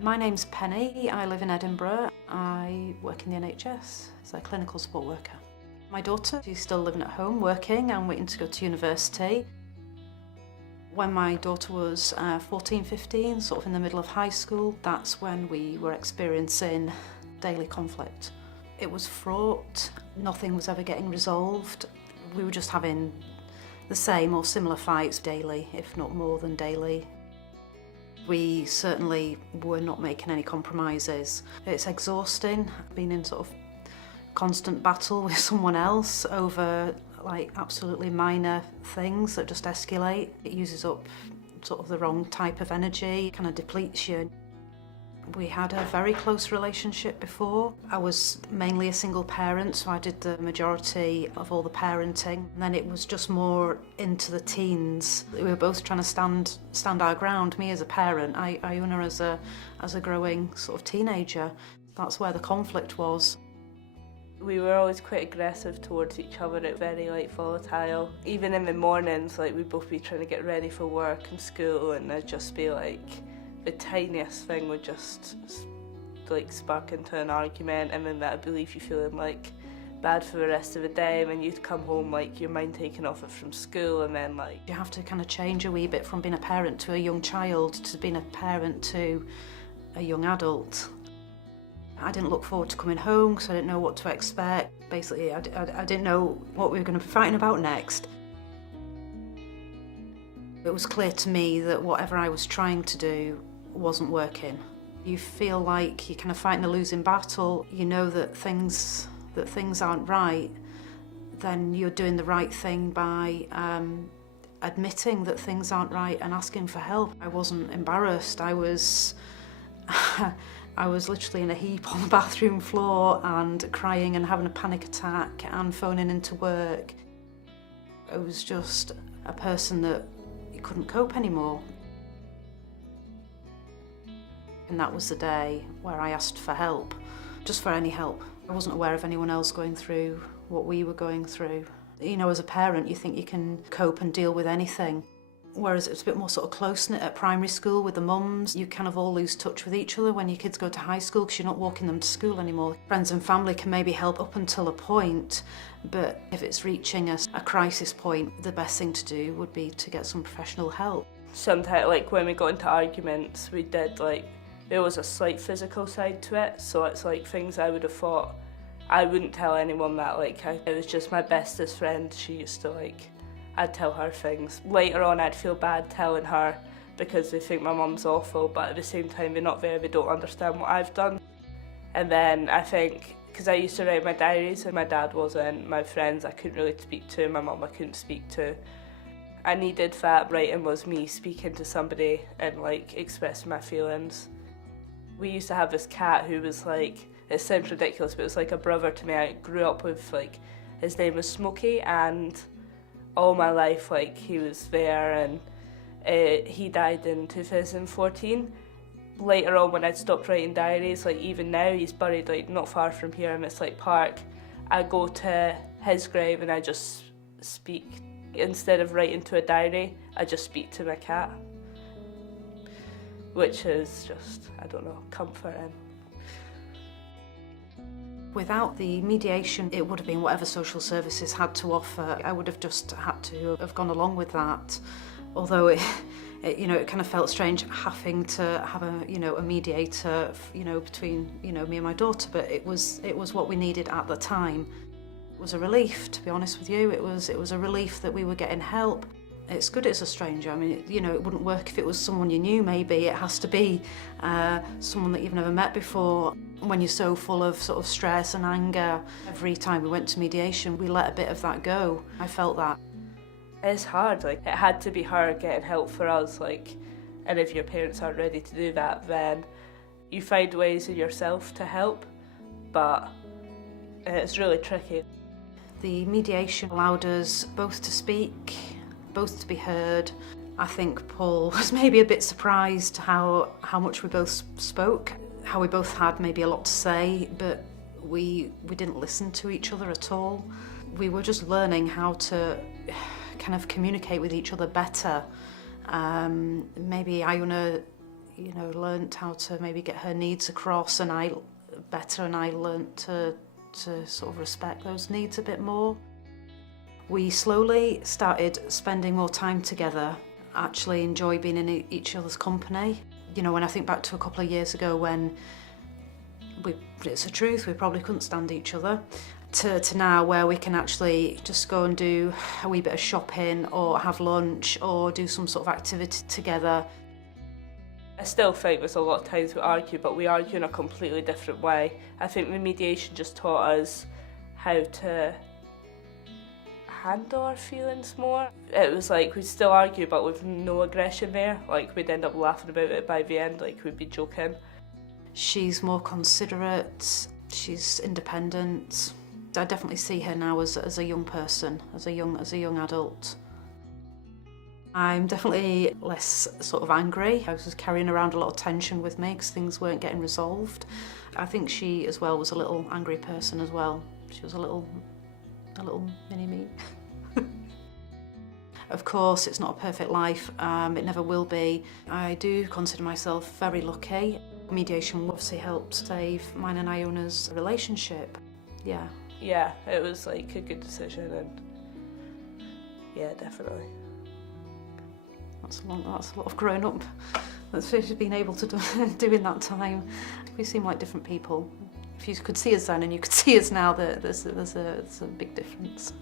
My name's Penny. I live in Edinburgh. I work in the NHS as a clinical support worker. My daughter, she's still living at home working and waiting to go to university. When my daughter was 14, 15, sort of in the middle of high school, that's when we were experiencing daily conflict. It was fraught, nothing was ever getting resolved. We were just having the same or similar fights daily, if not more than daily. We certainly were not making any compromises. It's exhausting, being in sort of constant battle with someone else over absolutely minor things that just escalate. It uses up sort of the wrong type of energy, kind of depletes you. We had a very close relationship before. I was mainly a single parent, so I did the majority of all the parenting. And then it was just more into the teens. We were both trying to stand our ground, me as a parent, Iona as a growing sort of teenager. That's where the conflict was. We were always quite aggressive towards each other, very volatile. Even in the mornings, we'd both be trying to get ready for work and school, and there'd just be the tiniest thing would just spark into an argument, and then that'd leave you feeling bad for the rest of the day, and then you'd come home your mind taken off it from school, and then you have to kind of change a wee bit from being a parent to a young child to being a parent to a young adult. I didn't look forward to coming home because I didn't know what to expect. Basically, I didn't know what we were going to be fighting about next. It was clear to me that whatever I was trying to do wasn't working. You feel like you're kind of fighting a losing battle. You know that things aren't right. Then you're doing the right thing by admitting that things aren't right and asking for help. I wasn't embarrassed. I was literally in a heap on the bathroom floor and crying and having a panic attack and phoning into work. I was just a person that couldn't cope anymore. And that was the day where I asked for help, just for any help. I wasn't aware of anyone else going through what we were going through. You know, as a parent, you think you can cope and deal with anything. Whereas it's a bit more sort of close-knit at primary school with the mums. You kind of all lose touch with each other when your kids go to high school because you're not walking them to school anymore. Friends and family can maybe help up until a point, but if it's reaching a crisis point, the best thing to do would be to get some professional help. Sometimes, when we got into arguments, we did, there was a slight physical side to it, so it's things I would have thought I wouldn't tell anyone that, it was just my bestest friend. She used to, I'd tell her things. Later on, I'd feel bad telling her because they think my mum's awful, but at the same time, they're not there, they don't understand what I've done. And then I think, because I used to write my diaries, and my dad wasn't, my friends I couldn't really speak to, my mum I couldn't speak to. I needed that writing was me speaking to somebody and expressing my feelings. We used to have this cat who was it sounds ridiculous, but it was like a brother to me. I grew up with his name was Smokey, and all my life he was there, and he died in 2014. Later on, when I'd stopped writing diaries, even now he's buried not far from here in Mistlake Park. I go to his grave and I just speak. Instead of writing to a diary, I just speak to my cat, which is just, I don't know, comforting. Without the mediation, it would have been whatever social services had to offer. I would have just had to have gone along with that. Although it kind of felt strange having to have a mediator, between, me and my daughter, but it was what we needed at the time. It was a relief, to be honest with you. It was a relief that we were getting help. It's good it's a stranger. I mean, it wouldn't work if it was someone you knew, maybe. It has to be someone that you've never met before. When you're so full of sort of stress and anger, every time we went to mediation, we let a bit of that go. I felt that. It's hard, it had to be her getting help for us, and if your parents aren't ready to do that, then you find ways in yourself to help, but it's really tricky. The mediation allowed us both to speak, both to be heard. I think Paul was maybe a bit surprised how much we both spoke, how we both had maybe a lot to say, but we didn't listen to each other at all. We were just learning how to kind of communicate with each other better. Maybe Iona, you know, learnt how to maybe get her needs across, and I learnt to sort of respect those needs a bit more. We slowly started spending more time together, actually enjoy being in each other's company. You know, when I think back to a couple of years ago when it's the truth, we probably couldn't stand each other, to now where we can actually just go and do a wee bit of shopping or have lunch or do some sort of activity together. I still think there's a lot of times we argue, but we argue in a completely different way. I think the mediation just taught us how to handle our feelings more. It was like we'd still argue but with no aggression there. Like we'd end up laughing about it by the end, like we'd be joking. She's more considerate, she's independent. I definitely see her now as a young person, as a young adult. I'm definitely less sort of angry. I was just carrying around a lot of tension with me because things weren't getting resolved. I think she as well was a little angry person as well. She was a little mini-me. Of course, it's not a perfect life. It never will be. I do consider myself very lucky. Mediation obviously helped save mine and Iona's relationship. Yeah. Yeah, it was like a good decision, and yeah, definitely. That's a lot of growing up. That's what she's been able to do in that time. We seem like different people. If you could see us then and you could see us now, there's a big difference.